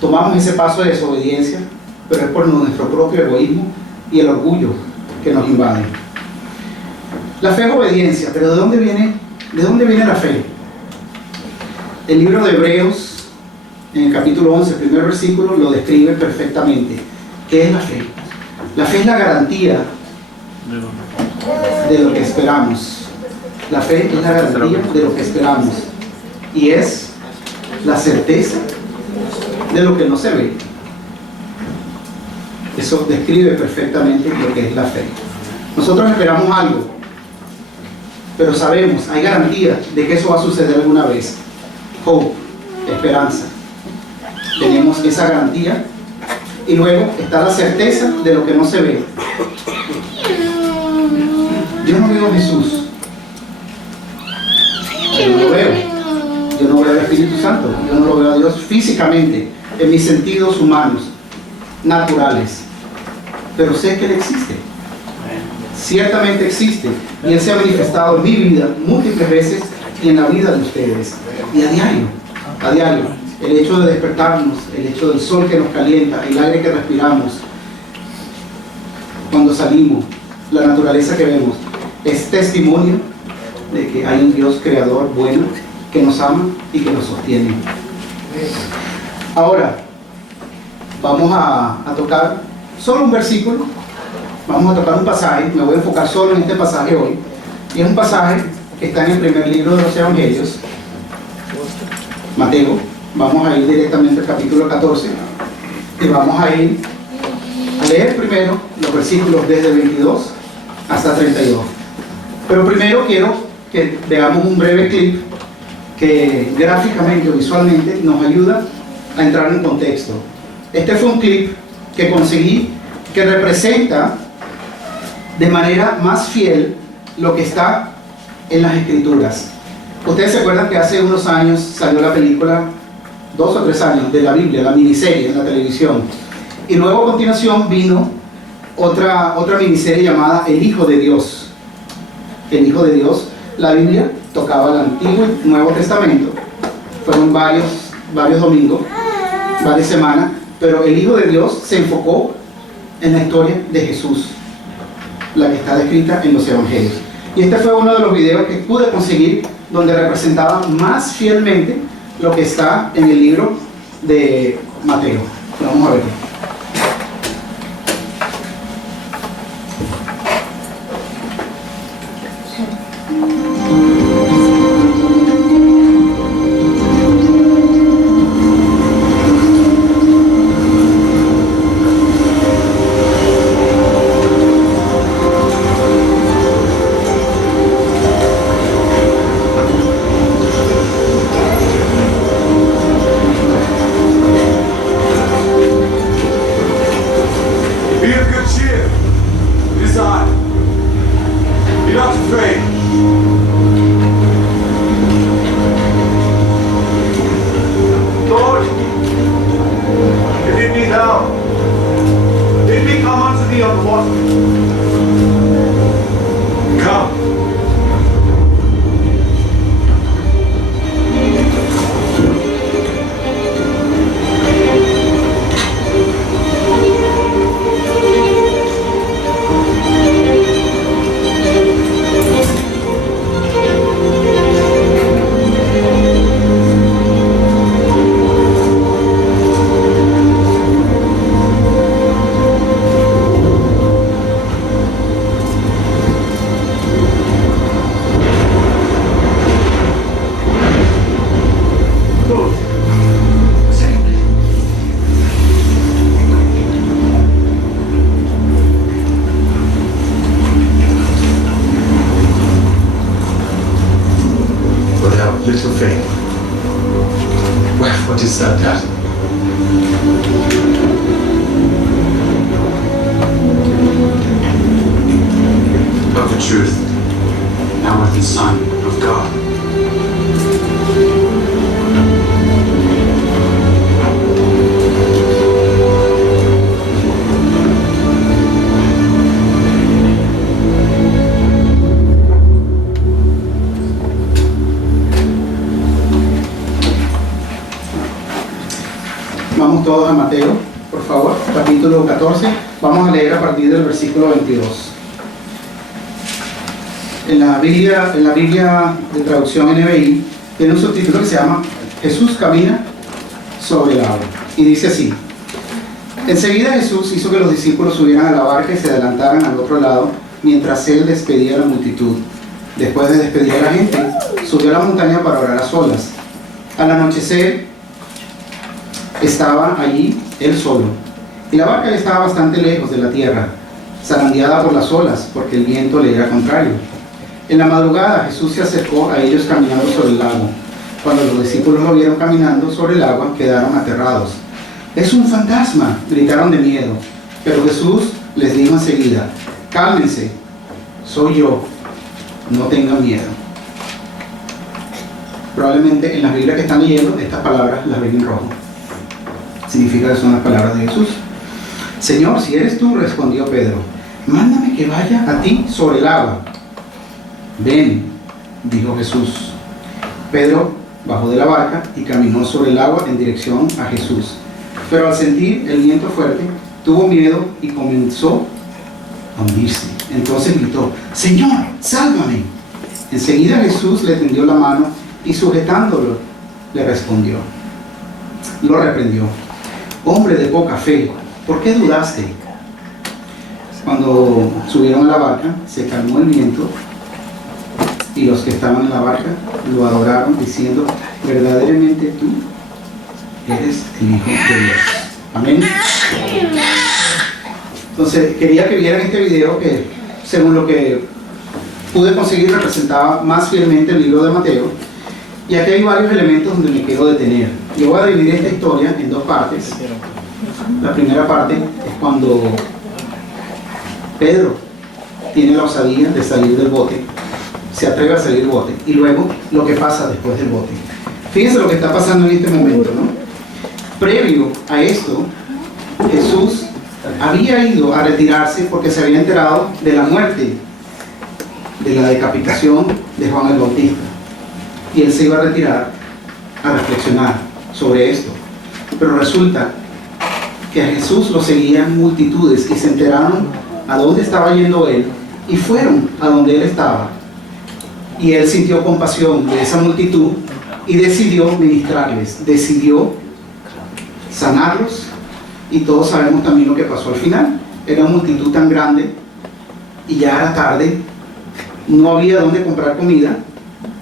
tomamos ese paso de desobediencia, pero es por nuestro propio egoísmo y el orgullo que nos invade. La fe es obediencia, pero ¿de dónde viene la fe? El libro de Hebreos, en el capítulo 11, el primer versículo, lo describe perfectamente. ¿Qué es la fe? La fe es la garantía de lo que esperamos. La fe es la garantía de lo que esperamos. Y es la certeza de lo que no se ve. Eso describe perfectamente lo que es la fe. Nosotros esperamos algo, pero sabemos, hay garantía de que eso va a suceder alguna vez. Hope, esperanza. Tenemos esa garantía. Y luego está la certeza de lo que no se ve. Yo no veo a Jesús. Yo no lo veo. Yo no veo al Espíritu Santo. Yo no lo veo a Dios físicamente, en mis sentidos humanos, naturales. Pero sé que Él existe. Ciertamente existe. Y Él se ha manifestado en mi vida múltiples veces y en la vida de ustedes. Y a diario. El hecho de despertarnos, el hecho del sol que nos calienta, el aire que respiramos, cuando salimos, la naturaleza que vemos, es testimonio de que hay un Dios creador bueno, que nos ama y que nos sostiene. Ahora, vamos a tocar solo un versículo, vamos a tocar un pasaje, me voy a enfocar solo en este pasaje hoy, y es un pasaje que está en el primer libro de los Evangelios, Mateo. Vamos a ir directamente al capítulo 14 y vamos a ir a leer primero los versículos desde 22 hasta 32. Pero primero quiero que veamos un breve clip que gráficamente o visualmente nos ayuda a entrar en contexto. Este fue un clip que conseguí que representa de manera más fiel lo que está en las Escrituras. Ustedes se acuerdan que hace unos años salió la película, 2 o 3 años, de la Biblia, la miniserie en la televisión. Y luego a continuación vino otra miniserie llamada El Hijo de Dios. El Hijo de Dios, la Biblia tocaba el Antiguo y Nuevo Testamento. Fueron varios domingos, varias semanas, pero el Hijo de Dios se enfocó en la historia de Jesús, la que está descrita en los Evangelios. Y este fue uno de los videos que pude conseguir donde representaba más fielmente lo que está en el libro de Mateo. Vamos a ver. Little faith. Well, what is that, Dad? Of the truth, now with the Son of God. Vamos todos a Mateo, por favor, capítulo 14. Vamos a leer a partir del versículo 22. En la Biblia de traducción NBI, tiene un subtítulo que se llama Jesús camina sobre el agua. Y dice así: enseguida Jesús hizo que los discípulos subieran a la barca y se adelantaran al otro lado, mientras él despedía a la multitud. Después de despedir a la gente, subió a la montaña para orar a solas. Al anochecer, estaba allí él solo, y la barca estaba bastante lejos de la tierra, zarandeada por las olas, porque el viento le era contrario. En la madrugada Jesús se acercó a ellos caminando sobre el lago. Cuando los discípulos lo vieron caminando sobre el agua, quedaron aterrados. «¡Es un fantasma!», gritaron de miedo. Pero Jesús les dijo enseguida: «Cálmense, soy yo, no tengan miedo». Probablemente en las Biblias que están leyendo, estas palabras las ven en rojo. Significa que son las palabras de Jesús. «Señor, si eres tú», respondió Pedro, «mándame que vaya a ti sobre el agua». «Ven», dijo Jesús. Pedro bajó de la barca y caminó sobre el agua en dirección a Jesús. Pero al sentir el viento fuerte, tuvo miedo y comenzó a hundirse. Entonces gritó: «Señor, sálvame». Enseguida Jesús le tendió la mano y, sujetándolo, lo reprendió: «Hombre de poca fe, ¿por qué dudaste?». Cuando subieron a la barca, se calmó el viento, y los que estaban en la barca lo adoraron, diciendo: «Verdaderamente tú eres el Hijo de Dios». Amén. Entonces, quería que vieran este video que, según lo que pude conseguir, representaba más fielmente el libro de Mateo. Y aquí hay varios elementos donde me quiero detener. Yo voy a dividir esta historia en dos partes. La primera parte es cuando Pedro tiene la osadía de salir del bote, se atreve a salir del bote, y luego lo que pasa después del bote. Fíjense lo que está pasando en este momento, ¿no? Previo a esto, Jesús había ido a retirarse porque se había enterado de la muerte, de la decapitación de Juan el Bautista, y él se iba a retirar a reflexionar sobre esto. Pero resulta que a Jesús lo seguían multitudes y se enteraron a dónde estaba yendo él y fueron a donde él estaba. Y él sintió compasión de esa multitud y decidió ministrarles, decidió sanarlos, y todos sabemos también lo que pasó al final. Era una multitud tan grande y ya era tarde, no había dónde comprar comida,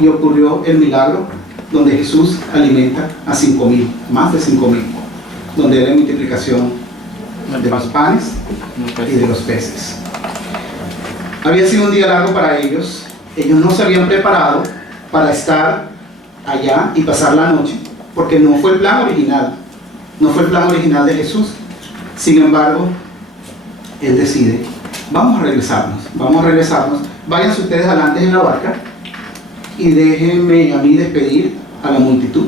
y ocurrió el milagro donde Jesús alimenta a 5,000, más de 5,000, donde era multiplicación de los panes y de los peces. Había sido un día largo para ellos. Ellos no se habían preparado para estar allá y pasar la noche, porque no fue el plan original, no fue el plan original de Jesús. Sin embargo, él decide: vamos a regresarnos, váyanse ustedes adelante en la barca y déjenme a mí despedir a la multitud.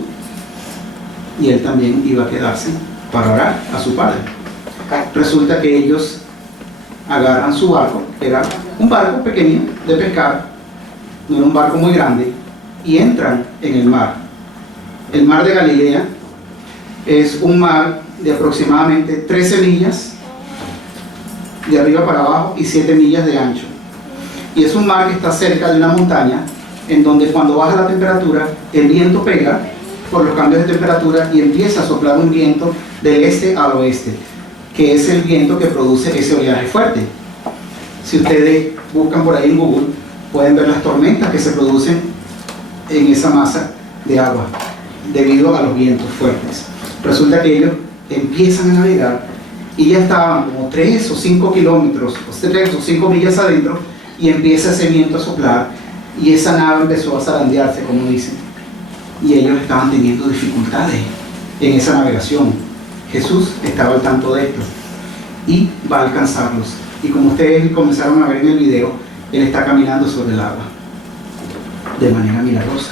Y él también iba a quedarse para orar a su padre. Resulta que ellos agarran su barco, era un barco pequeño de pescar, no era un barco muy grande, y entran en el mar. El mar de Galilea es un mar de aproximadamente 13 millas de arriba para abajo y 7 millas de ancho. Y es un mar que está cerca de una montaña, en donde cuando baja la temperatura, el viento pega por los cambios de temperatura y empieza a soplar un viento del este al oeste, que es el viento que produce ese oleaje fuerte. Si ustedes buscan por ahí en Google, pueden ver las tormentas que se producen en esa masa de agua debido a los vientos fuertes. Resulta que ellos empiezan a navegar y ya estaban como 3 o 5 kilómetros, 3 o 5 millas adentro, y empieza ese viento a soplar y esa nave empezó a zarandearse, como dicen, y ellos estaban teniendo dificultades en esa navegación. Jesús estaba al tanto de esto y va a alcanzarlos, y como ustedes comenzaron a ver en el video, él está caminando sobre el agua de manera milagrosa.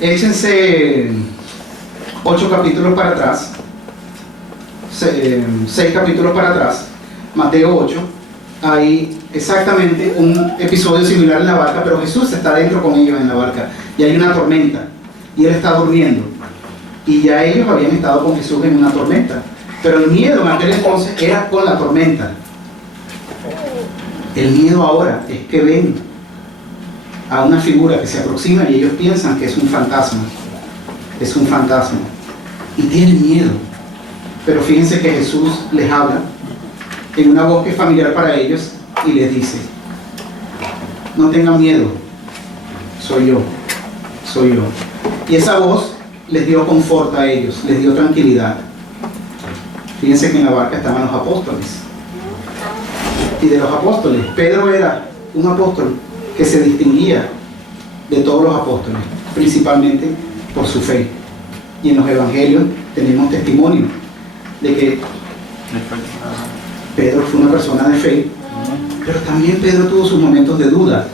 Échense 8 capítulos para atrás, 6 capítulos para atrás, Mateo 8. Hay exactamente un episodio similar en la barca, pero Jesús está dentro con ellos en la barca y hay una tormenta y él está durmiendo. y ya ellos habían estado con Jesús en una tormenta. Pero el miedo en aquel entonces era con la tormenta. El miedo ahora es que ven a una figura que se aproxima y ellos piensan que es un fantasma. Es un fantasma. Y tienen miedo. Pero fíjense que Jesús les habla en una voz que es familiar para ellos y les dice: no tengan miedo, soy yo, soy yo. Y esa voz les dio confort a ellos, les dio tranquilidad. Fíjense que en la barca estaban los apóstoles. Y de los apóstoles, Pedro era un apóstol que se distinguía de todos los apóstoles, principalmente por su fe. Y en los evangelios tenemos testimonio de que Pedro fue una persona de fe, pero también Pedro tuvo sus momentos de duda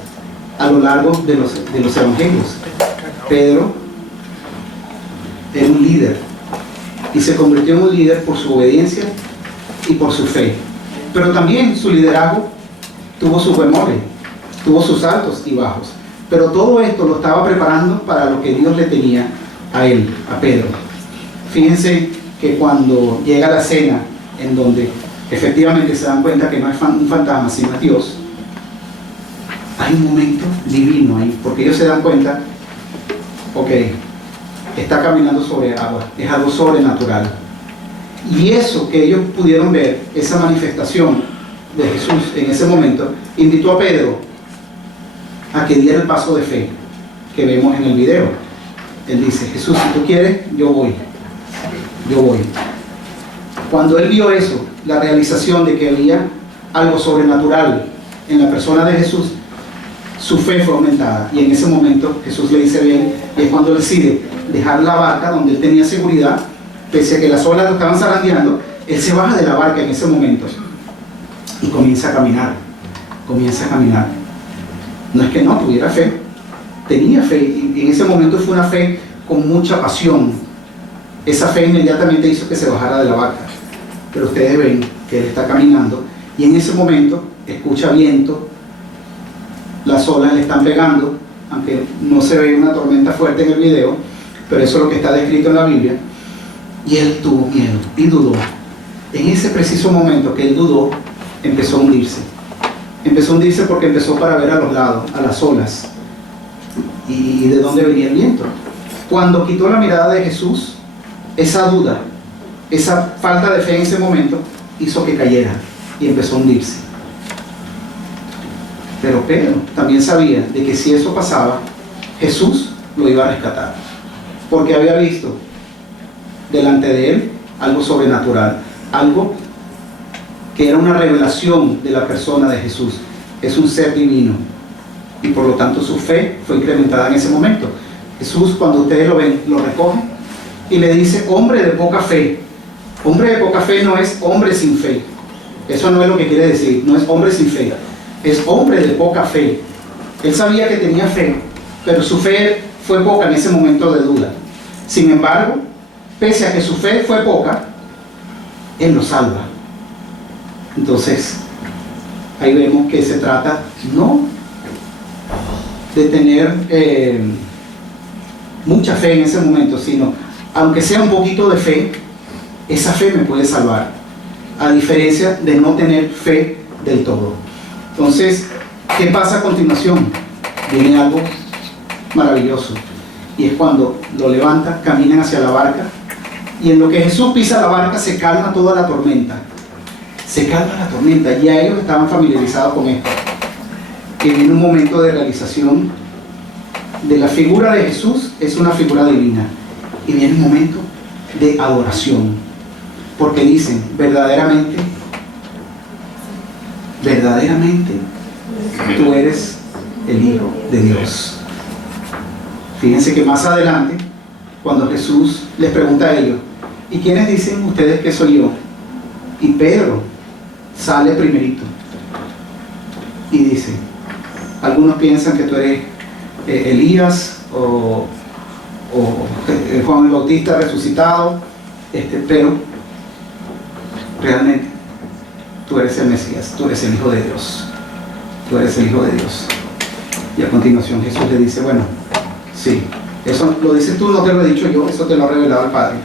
a lo largo de los evangelios. Pedro era un líder y se convirtió en un líder por su obediencia y por su fe, pero también su liderazgo tuvo sus bemoles, tuvo sus altos y bajos, pero todo esto lo estaba preparando para lo que Dios le tenía a él, a Pedro. Fíjense que cuando llega la cena en donde efectivamente se dan cuenta que no es un fantasma sino es Dios, hay un momento divino ahí, porque ellos se dan cuenta, ok, está caminando sobre agua, es algo sobrenatural. Y eso que ellos pudieron ver, esa manifestación de Jesús en ese momento, invitó a Pedro a que diera el paso de fe que vemos en el video. Él dice: Jesús, si tú quieres, yo voy. Yo voy. Cuando él vio eso, la realización de que había algo sobrenatural en la persona de Jesús, su fe fue aumentada. Y en ese momento Jesús le dice bien, y es cuando decide dejar la barca donde él tenía seguridad, pese a que las olas lo estaban zarandeando. Él se baja de la barca en ese momento y comienza a caminar. Comienza a caminar. No es que no tuviera fe, tenía fe, y en ese momento fue una fe con mucha pasión. Esa fe inmediatamente hizo que se bajara de la barca. Pero ustedes ven que él está caminando y en ese momento escucha viento, las olas le están pegando, aunque no se ve una tormenta fuerte en el video, pero eso es lo que está descrito en la Biblia. Y él tuvo miedo y dudó. En ese preciso momento que él dudó, empezó a hundirse. Empezó a hundirse porque empezó para ver a los lados, a las olas, y de dónde venía el viento. Cuando quitó la mirada de Jesús, esa duda, esa falta de fe en ese momento hizo que cayera y empezó a hundirse. Pero Pedro también sabía de que si eso pasaba, Jesús lo iba a rescatar, porque había visto delante de él algo sobrenatural, algo que era una revelación de la persona de Jesús. Es un ser divino y por lo tanto su fe fue incrementada en ese momento. Jesús, cuando ustedes lo ven, lo recoge y le dice: hombre de poca fe. Hombre de poca fe no es hombre sin fe. Eso no es lo que quiere decir, no es hombre sin fe, es hombre de poca fe. Él sabía que tenía fe, pero su fe fue poca en ese momento de duda. Sin embargo, pese a que su fe fue poca, Él lo salva. Entonces, ahí vemos que se trata no de tener mucha fe en ese momento, sino, aunque sea un poquito de fe, esa fe me puede salvar, a diferencia de no tener fe del todo. Entonces, ¿qué pasa a continuación? Viene algo maravilloso, y es cuando lo levanta, caminan hacia la barca, y en lo que Jesús pisa la barca se calma toda la tormenta. Se calma la tormenta, y ya ellos estaban familiarizados con esto, que viene un momento de realización de la figura de Jesús. Es una figura divina, y viene un momento de adoración, porque dicen: verdaderamente tú eres el Hijo de Dios. Fíjense que más adelante, cuando Jesús les pregunta a ellos: ¿y quiénes dicen ustedes que soy yo? Y Pedro sale primerito y dice: algunos piensan que tú eres Elías o Juan el Bautista resucitado, pero realmente tú eres el Mesías, tú eres el Hijo de Dios, tú eres el Hijo de Dios. Y a continuación Jesús le dice: bueno, sí, Eso lo dices tú, no te lo he dicho yo, eso te lo ha revelado el Padre.